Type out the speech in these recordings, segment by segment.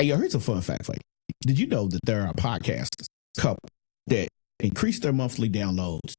Hey, yo, here's a fun fact for you. Did you know that there are podcasters, couple, that increase their monthly downloads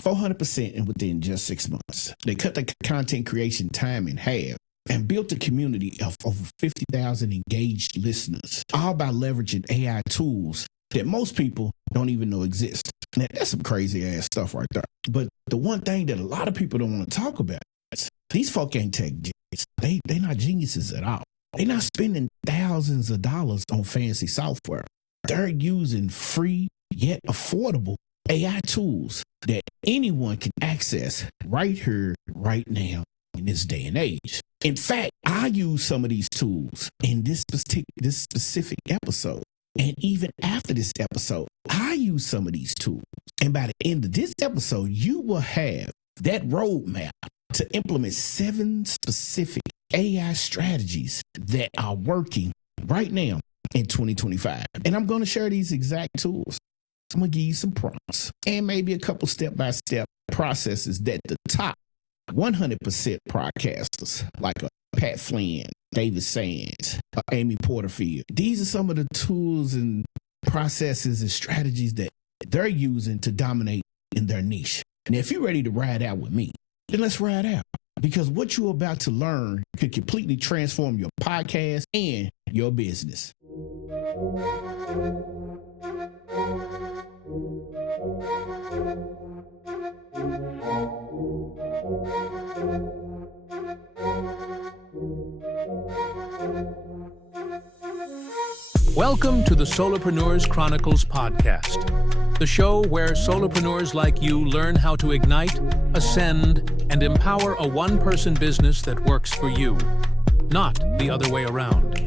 400% within just 6 months? They cut the content creation time in half and built a community of over 50,000 engaged listeners, all by leveraging AI tools that most people don't even know exist. Now, that's some crazy ass stuff right there. But the one thing that a lot of people don't want to talk about is these folk ain't tech geniuses. They not geniuses at all. They're not spending thousands of dollars on fancy software. They're using free yet affordable AI tools that anyone can access right here, right now, in this day and age. In fact, I use some of these tools in this specific episode. And even after this episode, I use some of these tools. And by the end of this episode, you will have that roadmap to implement 7 specific AI strategies that are working right now in 2025. And I'm going to share these exact tools. I'm going to give you some prompts and maybe a couple step-by-step processes that the top 100% podcasters like Pat Flynn, David Sands, Amy Porterfield. These are some of the tools and processes and strategies that they're using to dominate in their niche. And if you're ready to ride out with me, then let's ride out. Because what you're about to learn could completely transform your podcast and your business. Welcome to the Solopreneurs Chronicles podcast, the show where solopreneurs like you learn how to ignite, ascend, and empower a one-person business that works for you, not the other way around.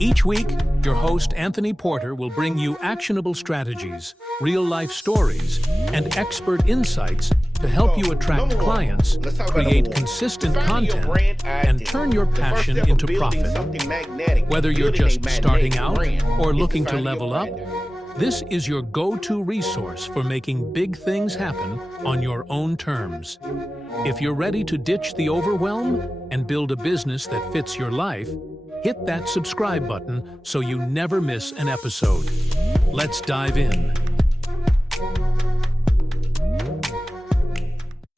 Each week, your host Anthony Porter will bring you actionable strategies, real-life stories, and expert insights to help you attract clients, create consistent content, and turn your passion into profit. Whether you're just starting out or looking to level up, this is your go-to resource for making big things happen on your own terms. If you're ready to ditch the overwhelm and build a business that fits your life, hit that subscribe button so you never miss an episode. Let's dive in.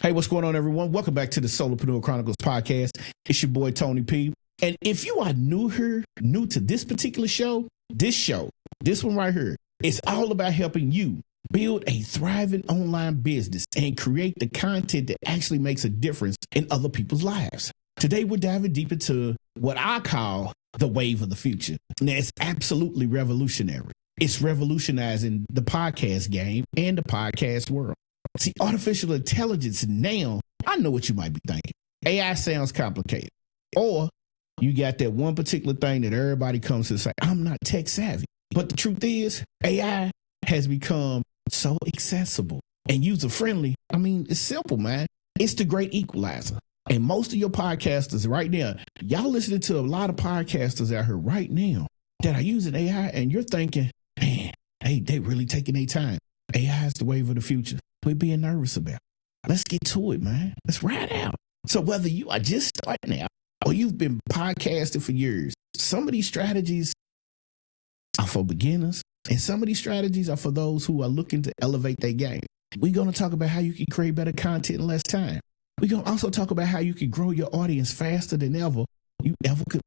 Hey, what's going on, everyone? Welcome back to the Solopreneur Chronicles podcast. It's your boy, Tony P. And if you are new to this particular show, this one right here, it's all about helping you build a thriving online business and create the content that actually makes a difference in other people's lives. Today, we're diving deep into what I call the wave of the future. Now, it's absolutely revolutionary. It's revolutionizing the podcast game and the podcast world. See, artificial intelligence now, I know what you might be thinking. AI sounds complicated. Or you got that one particular thing that everybody comes to say, I'm not tech savvy. But the truth is, AI has become so accessible and user-friendly. I mean, it's simple, man. It's the great equalizer. And most of your podcasters right now, y'all listening to a lot of podcasters out here right now that are using AI, and you're thinking, man, hey, they really taking their time. AI is the wave of the future. We're being nervous about it. Let's get to it, man. Let's ride out. So whether you are just starting out or you've been podcasting for years, some of these strategies are for beginners, and some of these strategies are for those who are looking to elevate their game. We're going to talk about how you can create better content in less time. We're going to also talk about how you can grow your audience faster than you ever could,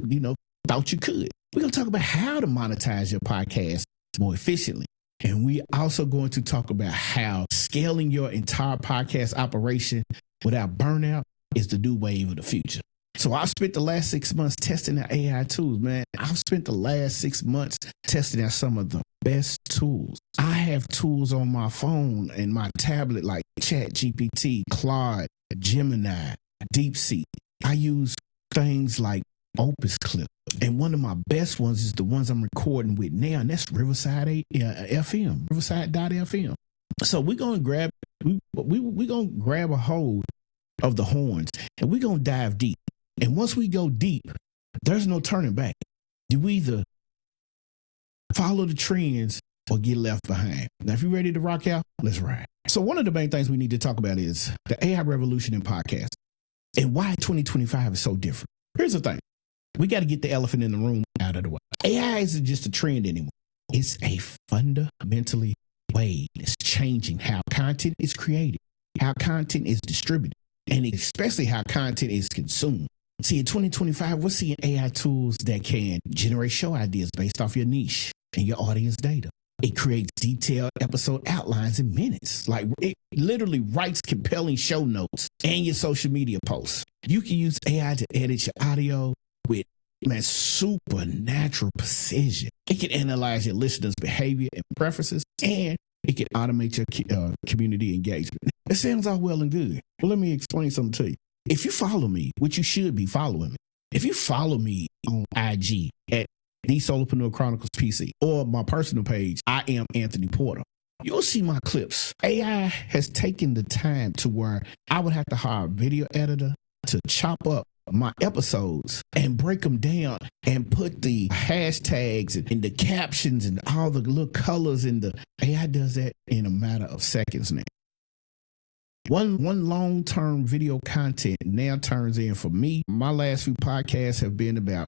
thought you could. We're going to talk about how to monetize your podcast more efficiently. And we're also going to talk about how scaling your entire podcast operation without burnout is the new wave of the future. So I spent the last 6 months testing out AI tools, man. I've spent the last 6 months testing out some of the best tools. I have tools on my phone and my tablet like ChatGPT, Claude, Gemini, DeepSeek. I use things like Opus Clip. And one of my best ones is the ones I'm recording with now, and that's Riverside FM, Riverside.fm. So we're gonna grab a hold of the horns, and we're gonna dive deep. And once we go deep, there's no turning back. You either follow the trends or get left behind. Now, if you're ready to rock out, let's ride. So one of the main things we need to talk about is the AI revolution in podcasts and why 2025 is so different. Here's the thing. we got to get the elephant in the room out of the way. AI isn't just a trend anymore. It's a fundamentally way that's changing how content is created, how content is distributed, and especially how content is consumed. See, in 2025, we're seeing AI tools that can generate show ideas based off your niche and your audience data. It creates detailed episode outlines in minutes. Like, it literally writes compelling show notes and your social media posts. You can use AI to edit your audio with supernatural precision. It can analyze your listeners' behavior and preferences, and it can automate your community engagement. It sounds all well and good. Well, let me explain something to you. If you follow me, which you should be following me, if you follow me on IG at The Solopreneur Chronicles PC or my personal page, I am Anthony Porter, you'll see my clips. AI has taken the time to where I would have to hire a video editor to chop up my episodes and break them down and put the hashtags and the captions and all the little colors in the AI does that in a matter of seconds now. One long-term video content now turns in for me. My last few podcasts have been about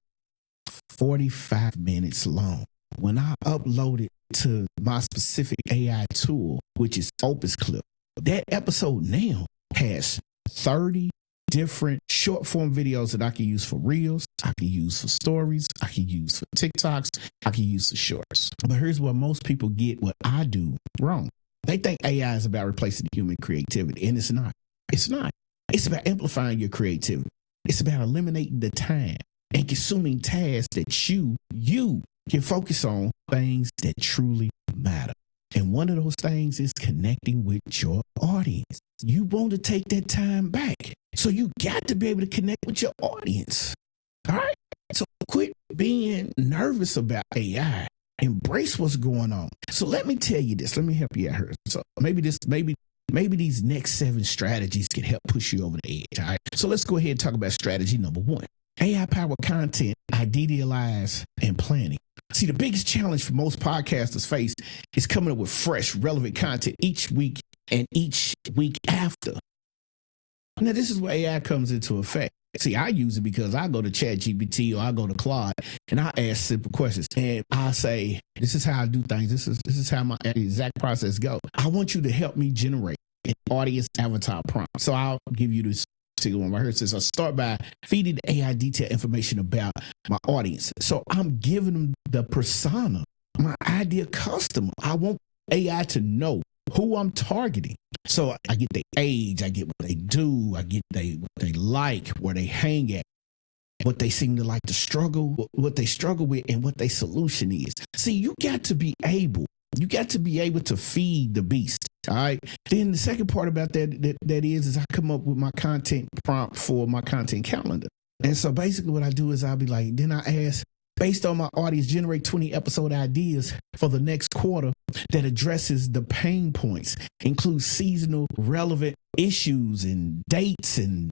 45 minutes long. When I upload it to my specific AI tool, which is Opus Clip, that episode now has 30 different short form videos that I can use for reels, I can use for stories, I can use for TikToks, I can use for shorts. But here's where most people get what I do wrong. They think AI is about replacing human creativity, and it's not. It's not. It's about amplifying your creativity. It's about eliminating the time and consuming tasks that you can focus on things that truly matter. And one of those things is connecting with your audience. You want to take that time back. So you got to be able to connect with your audience. All right? So quit being nervous about AI. Embrace what's going on. So let me tell you this. Let me help you out here. So maybe these next 7 strategies can help push you over the edge. All right. So let's go ahead and talk about strategy number 1. AI-powered content, idealize, and planning. See, the biggest challenge for most podcasters face is coming up with fresh, relevant content each week and each week after. Now, this is where AI comes into effect. See, I use it because I go to ChatGPT or I go to Claude and I ask simple questions and I say, this is how I do things. This is how my exact process goes. I want you to help me generate an audience avatar prompt. So I'll give you this particular one right here. It says, I start by feeding the AI detailed information about my audience. So I'm giving them the persona, my ideal customer. I want AI to know who I'm targeting. So I get their age, I get what they do, I get what they like, where they hang at, what they seem to like to struggle, what they struggle with, and what their solution is. See, you got to be able to feed the beast. All right. Then the second part about that is I come up with my content prompt for my content calendar. And so basically what I do is I'll be like, then I ask, based on my audience, generate 20 episode ideas for the next quarter that addresses the pain points, includes seasonal relevant issues and dates and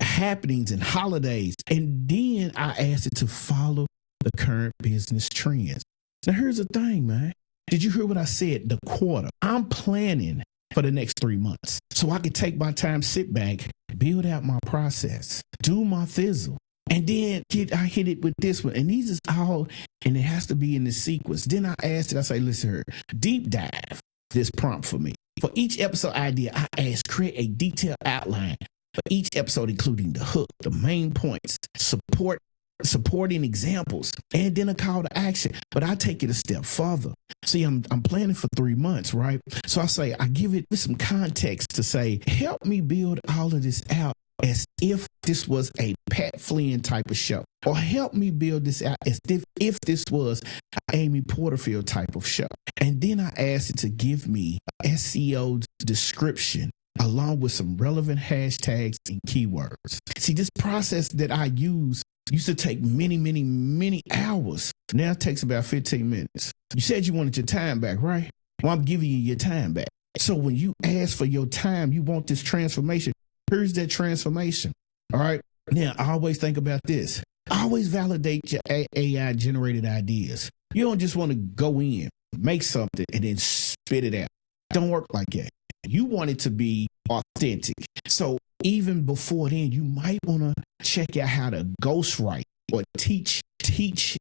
happenings and holidays. And then I ask it to follow the current business trends. Now, here's the thing, man. Did you hear what I said? The quarter. I'm planning for the next 3 months so I can take my time, sit back, build out my process, do my thizzle. And then I hit it with this one. And these is all, and it has to be in the sequence. Then I asked it, I say, listen here, deep dive this prompt for me. For each episode idea, I ask, create a detailed outline for each episode, including the hook, the main points, supporting examples, and then a call to action. But I take it a step further. See, I'm planning for 3 months, right? So I give it some context to say, help me build all of this out as if this was a Pat Flynn type of show, or help me build this out as if this was an Amy Porterfield type of show. And then I asked it to give me a SEO description along with some relevant hashtags and keywords. See, this process that I used to take many, many, many hours. Now it takes about 15 minutes. You said you wanted your time back, right? Well, I'm giving you your time back. So when you ask for your time, you want this transformation. Here's that transformation. All right. Now, I always think about this. Always validate your AI generated ideas. You don't just want to go in, make something, and then spit it out. Don't work like that. You want it to be authentic. So even before then, you might want to check out how to ghostwrite or teach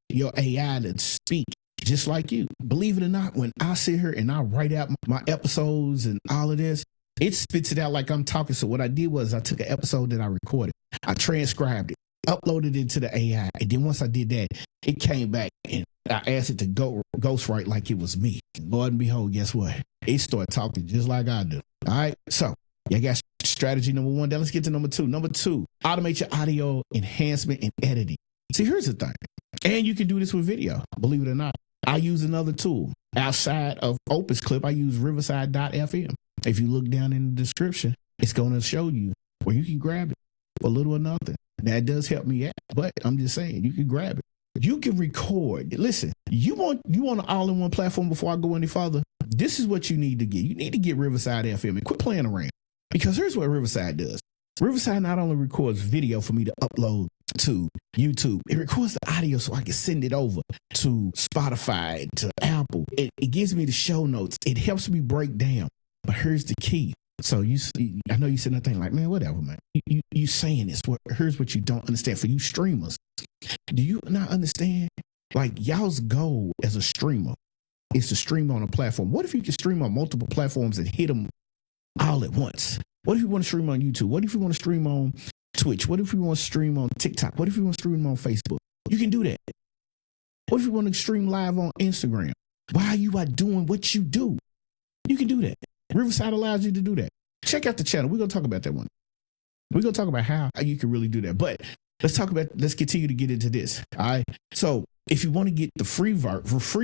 your AI to speak just like you. Believe it or not, when I sit here and I write out my episodes and all of this, it spits it out like I'm talking. So what I did was I took an episode that I recorded, I transcribed it, uploaded it into the AI, and then once I did that, it came back and I asked it to go ghostwrite like it was me. Lord and behold, guess what? It started talking just like I do. All right, so you got strategy number one. Then let's get to number two. Number two, automate your audio enhancement and editing. See, here's the thing, and you can do this with video. Believe it or not, I use another tool outside of Opus Clip. I use Riverside.fm. If you look down in the description, it's going to show you where you can grab it for little or nothing. That does help me out, but I'm just saying you can grab it. You can record. Listen, you want an all-in-one platform. Before I go any further, this is what you need to get. You need to get Riverside FM and quit playing around, because here's what Riverside does. Riverside not only records video for me to upload to YouTube, it records the audio so I can send it over to Spotify, to Apple. It gives me the show notes. It helps me break down. But here's the key. So I know you said nothing like, man, whatever, man. You saying this. Here's what you don't understand. For you streamers, do you not understand? Like, y'all's goal as a streamer is to stream on a platform. What if you can stream on multiple platforms and hit them all at once? What if you want to stream on YouTube? What if you want to stream on Twitch? What if you want to stream on TikTok? What if you want to stream on Facebook? You can do that. What if you want to stream live on Instagram? While you are doing what you do, you can do that. Riverside allows you to do that. Check out the channel. We're going to talk about that one. We're going to talk about how you can really do that. But let's continue to get into this. All right. So if you want to get the free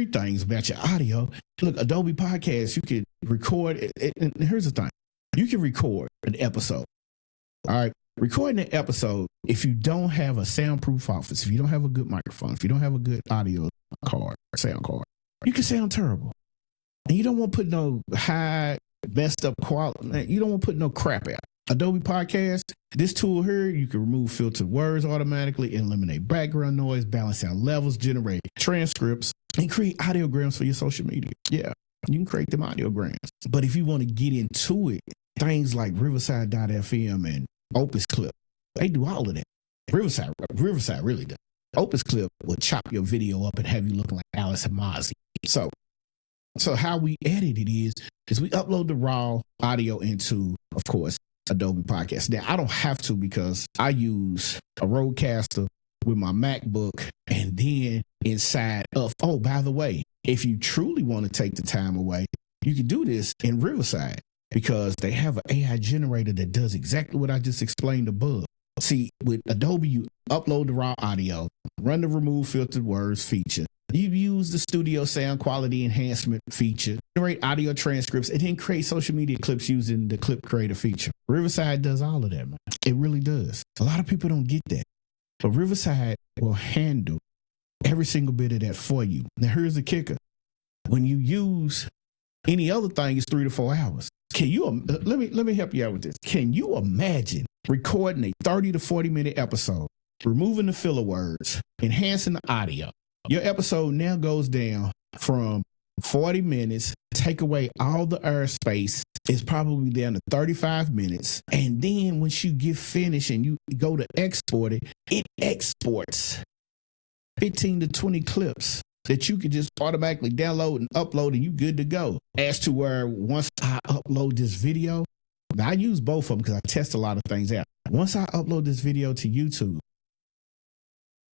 things about your audio, look, Adobe Podcast, you can record it. And here's the thing. You can record an episode. All right. Recording an episode, if you don't have a soundproof office, if you don't have a good microphone, if you don't have a good audio sound card, you can sound terrible. And you don't want to put no high, messed up quality. You don't want to put no crap out. Adobe Podcast, this tool here, you can remove filtered words automatically, eliminate background noise, balance out levels, generate transcripts, and create audiograms for your social media. Yeah, you can create them audiograms. But if you want to get into it, things like Riverside.fm and Opus Clip, they do all of that. Riverside really does. Opus Clip will chop your video up and have you looking like Alice Amazi. So how we edit it is we upload the raw audio into, of course, Adobe Podcast. Now, I don't have to, because I use a Rodecaster with my MacBook, and then inside of, oh, by the way, if you truly want to take the time away, you can do this in Riverside, because they have an AI generator that does exactly what I just explained above. See, with Adobe, you upload the raw audio, run the remove filtered words feature. You use the studio sound quality enhancement feature, generate audio transcripts, and then create social media clips using the clip creator feature. Riverside does all of that, man. It really does. A lot of people don't get that. But Riverside will handle every single bit of that for you. Now, here's the kicker. When you use any other thing, it's 3 to 4 hours. Can you, let me help you out with this. Can you imagine recording a 30 to 40 minute episode, removing the filler words, enhancing the audio? Your episode now goes down from 40 minutes, take away all the airspace, it's probably down to 35 minutes. And then once you get finished and you go to export it, it exports 15 to 20 clips that you can just automatically download and upload, and you good to go. As to where once I upload this video, now I use both of them because I test a lot of things out. Once I upload this video to YouTube,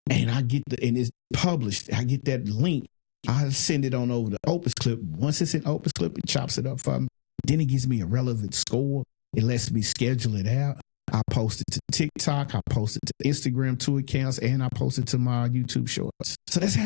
and and it's published, I get that link, I send it on over to Opus Clip. Once it's in Opus Clip, it chops it up for me. Then it gives me a relevant score. It lets me schedule it out. I post it to TikTok, I post it to Instagram, 2 accounts, and I post it to my YouTube shorts. So that's how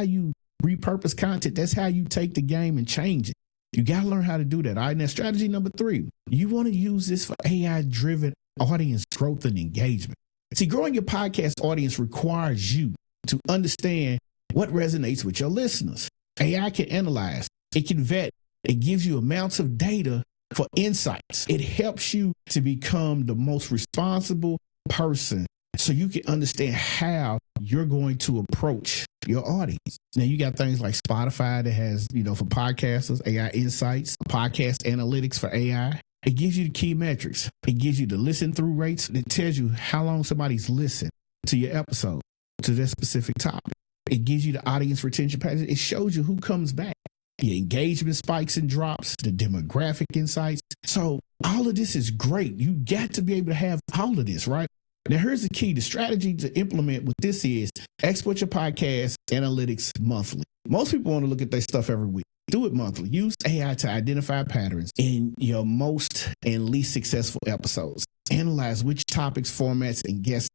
you repurpose content. That's how you take the game and change it. You got to learn how to do that. All right, now strategy number 3, you want to use this for AI-driven audience growth and engagement. See, growing your podcast audience requires you to understand what resonates with your listeners. AI can analyze, it can vet, it gives you amounts of data for insights. It helps you to become the most responsible person so you can understand how you're going to approach your audience. Now, you got things like Spotify that has, for podcasters, AI insights, podcast analytics for AI. It gives you the key metrics. It gives you the listen through rates. It tells you how long somebody's listened to your episode. to that specific topic. It gives you the audience retention patterns. It shows you who comes back, the engagement spikes and drops, the demographic insights. So all of this is great. You got to be able to have all of this, right? Now, here's the key. The strategy to implement with this is export your podcast analytics monthly. Most people want to look at their stuff every week. Do it monthly. Use AI to identify patterns in your most and least successful episodes. Analyze which topics, formats, and guest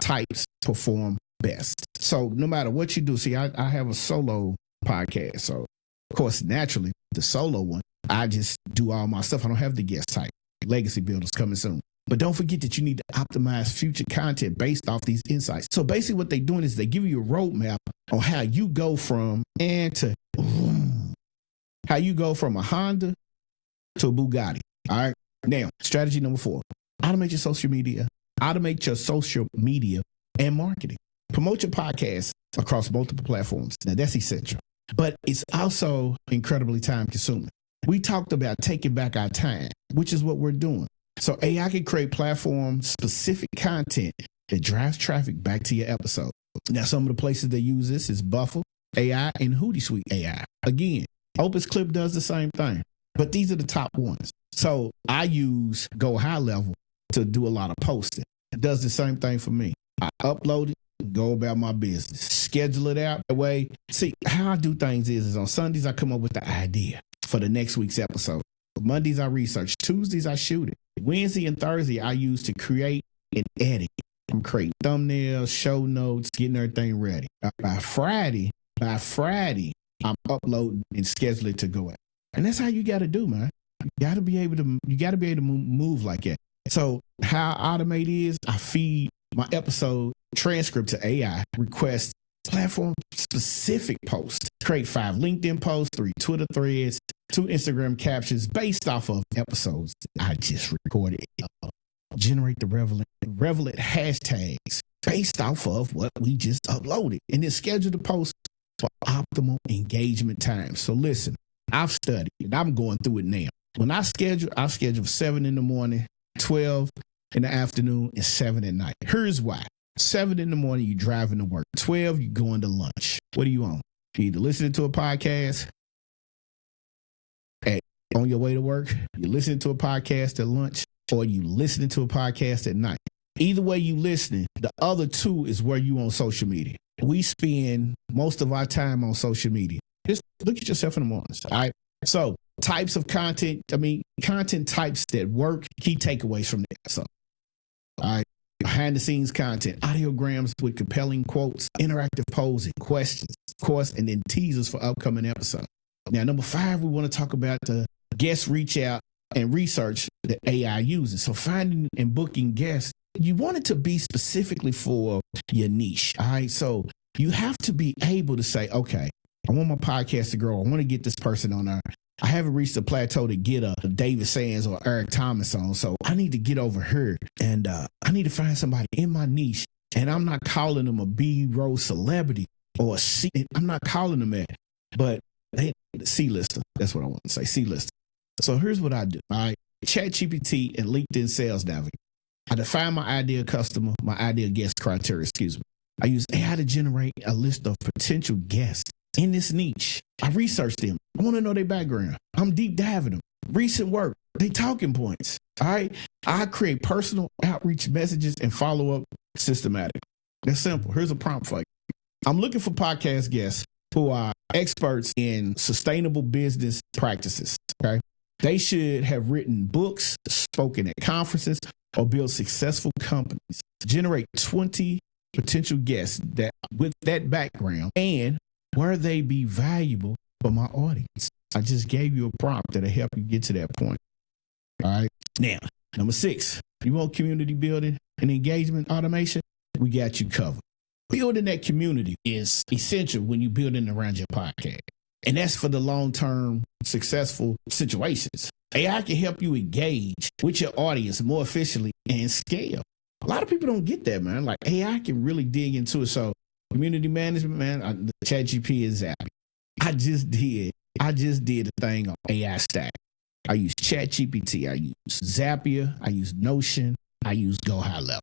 types perform best. So no matter what you do, see, I have a solo podcast. So, of course, naturally, the solo one, I just do all my stuff. I don't have the guest type. Legacy builders coming soon. But don't forget that you need to optimize future content based off these insights. So basically what they're doing is they give you a roadmap on how you go from how you go from a Honda to a Bugatti. All right. Now, strategy number 4, automate your social media. Automate your social media and marketing. Promote your podcast across multiple platforms. Now, that's essential. But it's also incredibly time consuming. We talked about taking back our time, which is what we're doing. So AI can create platform-specific content that drives traffic back to your episode. Now, some of the places they use this is Buffer AI and Hootsuite AI. Again, Opus Clip does the same thing, but these are the top ones. So I use Go High Level to do a lot of posting. It does the same thing for me. I upload it, go about my business, schedule it out that way. See, how I do things is on Sundays, I come up with the idea for the next week's episode. Mondays, I research. Tuesdays, I shoot it. Wednesday and Thursday, I use to create and edit. I'm creating thumbnails, show notes, getting everything ready. By Friday, I'm uploading and scheduling it to go out. And that's how you got to do, man. You got to be able to move like that. So how I automate is I feed my episode transcript to AI, request platform specific posts, create 5 LinkedIn posts, 3 Twitter threads, 2 Instagram captions based off of episodes I just recorded. Generate the relevant hashtags based off of what we just uploaded, and then schedule the post for optimal engagement time. So listen, I've studied and I'm going through it now. When I schedule 7 in the morning, 12 in the afternoon, and 7 at night. Here's why. 7 in the morning, you're driving to work. 12, you're going to lunch. What are you on? You're either listening to a podcast on your way to work, you're listening to a podcast at lunch, or you listening to a podcast at night. Either way you listening, the other 2 is where you on social media. We spend most of our time on social media. Just look at yourself in the mornings. All right. So types of content, content types that work, key takeaways from that. So, all right. Behind the scenes content, audiograms with compelling quotes, interactive posing, questions, of course, and then teasers for upcoming episodes. Now, number 5, we want to talk about the guest reach out and research that AI uses. So finding and booking guests, you want it to be specifically for your niche. All right. So you have to be able to say, okay, I want my podcast to grow. I want to get this person on there. I haven't reached a plateau to get a David Sands or Eric Thomas on. So I need to get over here and I need to find somebody in my niche. And I'm not calling them a B-roll celebrity or a C. I'm not calling them that, but C-lister. That's what I want to say. C-lister. So here's what I do. All right. ChatGPT and LinkedIn Sales Navigator. I define my ideal customer, my ideal guest criteria, I use AI to generate a list of potential guests in this niche. I research them. I want to know their background. I'm deep diving them. Recent work, they talking points. All right. I create personal outreach messages and follow up systematic. That's simple. Here's a prompt for you. I'm looking for podcast guests who are experts in sustainable business practices. Okay. They should have written books, spoken at conferences, or built successful companies. Generate 20 potential guests that with that background and where they be valuable for my audience. I just gave you a prompt that'll help you get to that point. All right. Now, number 6, you want community building and engagement automation? We got you covered. Building that community is essential when you're building around your podcast. And that's for the long-term successful situations. AI can help you engage with your audience more efficiently and scale. A lot of people don't get that, man. Like AI can really dig into it. So community management, man, the ChatGPT is Zappy. I just did a thing on AI Stack. I use ChatGPT. I use Zapier. I use Notion. I use Go High Level.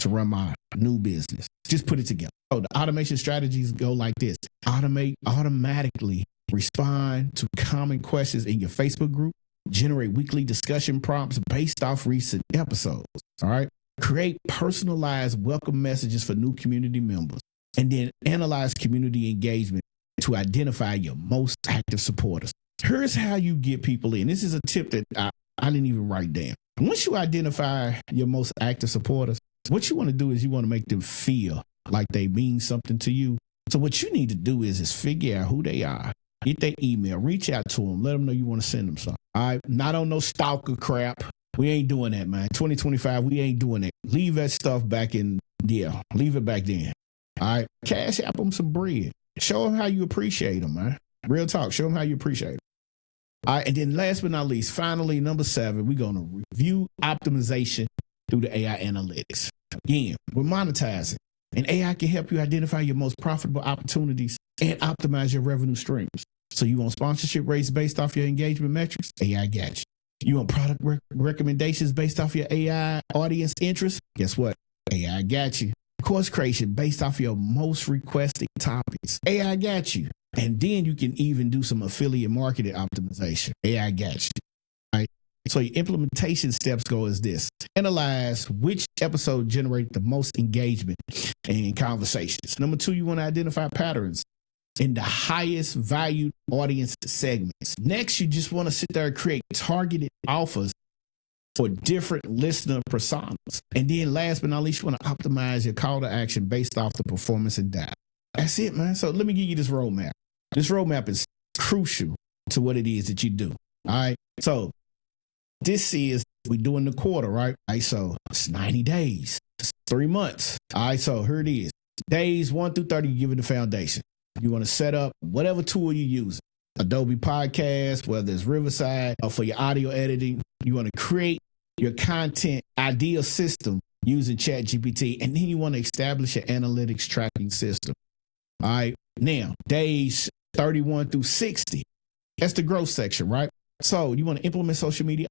to run my new business. Just put it together. So the automation strategies go like this. Automatically respond to common questions in your Facebook group. Generate weekly discussion prompts based off recent episodes. All right. Create personalized welcome messages for new community members. And then analyze community engagement to identify your most active supporters. Here's how you get people in. This is a tip that I didn't even write down. Once you identify your most active supporters, what you want to do is you want to make them feel like they mean something to you. So what you need to do is figure out who they are. Get their email, reach out to them, let them know you want to send them something. All right, not on no stalker crap. We ain't doing that, man. 2025, we ain't doing that. Leave that stuff back in, leave it back then. All right, cash app them some bread. Show them how you appreciate them, man. Real talk, show them how you appreciate them. All right, and then last but not least, finally, number 7, we're going to review optimization through the AI analytics. Again, we're monetizing, and AI can help you identify your most profitable opportunities and optimize your revenue streams. So you want sponsorship rates based off your engagement metrics? AI got you. You want product recommendations based off your AI audience interest? Guess what? AI got you. Course creation based off your most requested topics? AI got you. And then you can even do some affiliate marketing optimization. AI got you. Right? So your implementation steps go as this. Analyze which episode generated the most engagement and conversations. Number 2, you want to identify patterns in the highest valued audience segments. Next, you just want to sit there and create targeted offers for different listener personas. And then last but not least, you want to optimize your call to action based off the performance and data. That's it, man. So let me give you this roadmap. This roadmap is crucial to what it is that you do. All right. So this is, we're doing the quarter, right? All right. So it's 90 days, it's 3 months. All right. So here it is. Days 1 through 30, you give it the foundation. You want to set up whatever tool you use. Adobe Podcast, whether it's Riverside, or for your audio editing. You want to create your content ideal system using ChatGPT, and then you want to establish your analytics tracking system. All right. Now, days 31 through 60, that's the growth section, right? So you want to implement social media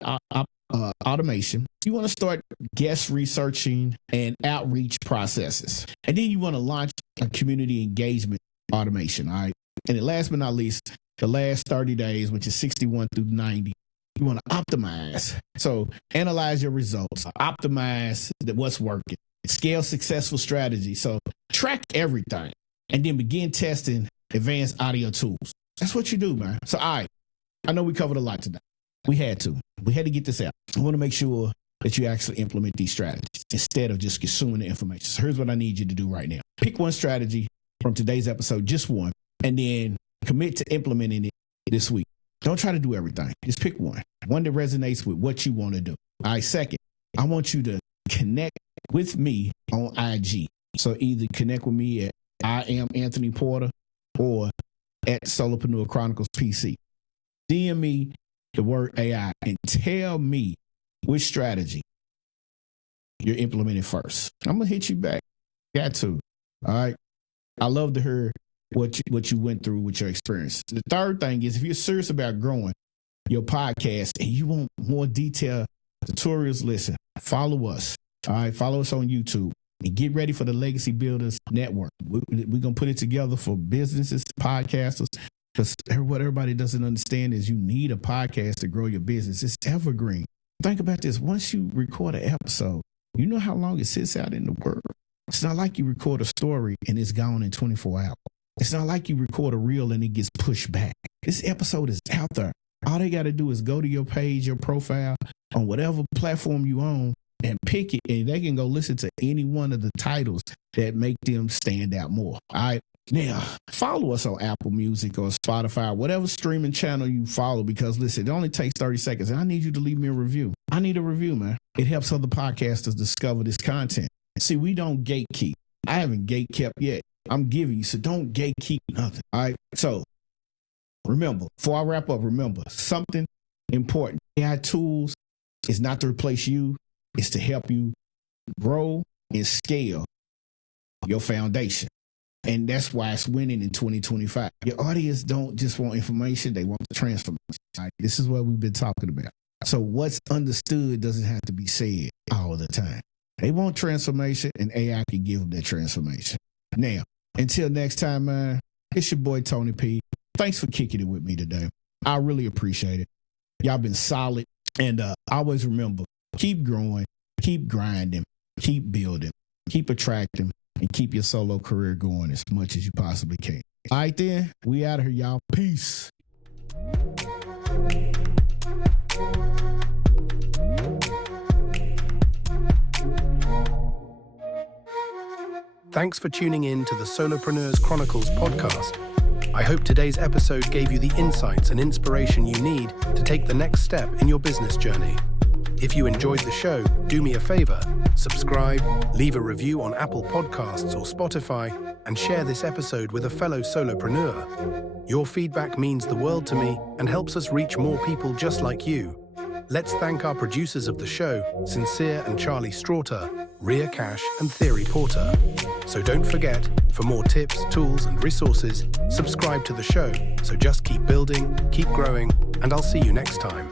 automation. You want to start guest researching and outreach processes. And then you want to launch a community engagement automation. All right. And then last but not least, the last 30 days, which is 61 through 90, you want to optimize. So analyze your results, optimize what's working, scale successful strategies. So track everything and then begin testing advanced audio tools. That's what you do, man. So, all right. I know we covered a lot today. We had to get this out. I want to make sure that you actually implement these strategies instead of just consuming the information. So here's what I need you to do right now. Pick one strategy from today's episode, just one, and then commit to implementing it this week. Don't try to do everything. Just pick one that resonates with what you want to do. All right. Second, I want you to connect with me on IG. So either connect with me at I am Anthony Porter or at Solopreneur Chronicles PC. DM me the word AI and tell me which strategy you're implementing first. I'm going to hit you back. Got to. All right. I love to hear what you went through with your experience. The third thing is, if you're serious about growing your podcast and you want more detailed tutorials, listen, follow us. All right. Follow us on YouTube and get ready for the Legacy Builders Network. We're going to put it together for businesses, podcasters. Because what everybody doesn't understand is you need a podcast to grow your business. It's evergreen. Think about this. Once you record an episode, you know how long it sits out in the world. It's not like you record a story and it's gone in 24 hours. It's not like you record a reel and it gets pushed back. This episode is out there. All they got to do is go to your page, your profile, on whatever platform you own, and pick it, and they can go listen to any one of the titles that make them stand out more. All right. Now, follow us on Apple Music or Spotify, whatever streaming channel you follow, because listen, it only takes 30 seconds, and I need you to leave me a review. I need a review, man. It helps other podcasters discover this content. See, we don't gatekeep. I haven't gatekept yet. I'm giving you, so don't gatekeep nothing. All right. So remember, before I wrap up, remember something important. AI tools is not to replace you. It's to help you grow and scale your foundation. And that's why it's winning in 2025. Your audience don't just want information. They want the transformation. Right? This is what we've been talking about. So what's understood doesn't have to be said all the time. They want transformation, and AI can give them that transformation. Now, until next time, man, it's your boy Tony P. Thanks for kicking it with me today. I really appreciate it. Y'all been solid. And always remember, keep growing, keep grinding, keep building, keep attracting, and keep your solo career going as much as you possibly can. All right, then. We out of here, y'all. Peace. Thanks for tuning in to the Solopreneurs Chronicles podcast. I hope today's episode gave you the insights and inspiration you need to take the next step in your business journey. If you enjoyed the show, do me a favor, subscribe, leave a review on Apple Podcasts or Spotify, and share this episode with a fellow solopreneur. Your feedback means the world to me and helps us reach more people just like you. Let's thank our producers of the show, Sincere and Charlie Straughter, Rhea Cash and Theory Porter. So don't forget, for more tips, tools, and resources, subscribe to the show. So just keep building, keep growing, and I'll see you next time.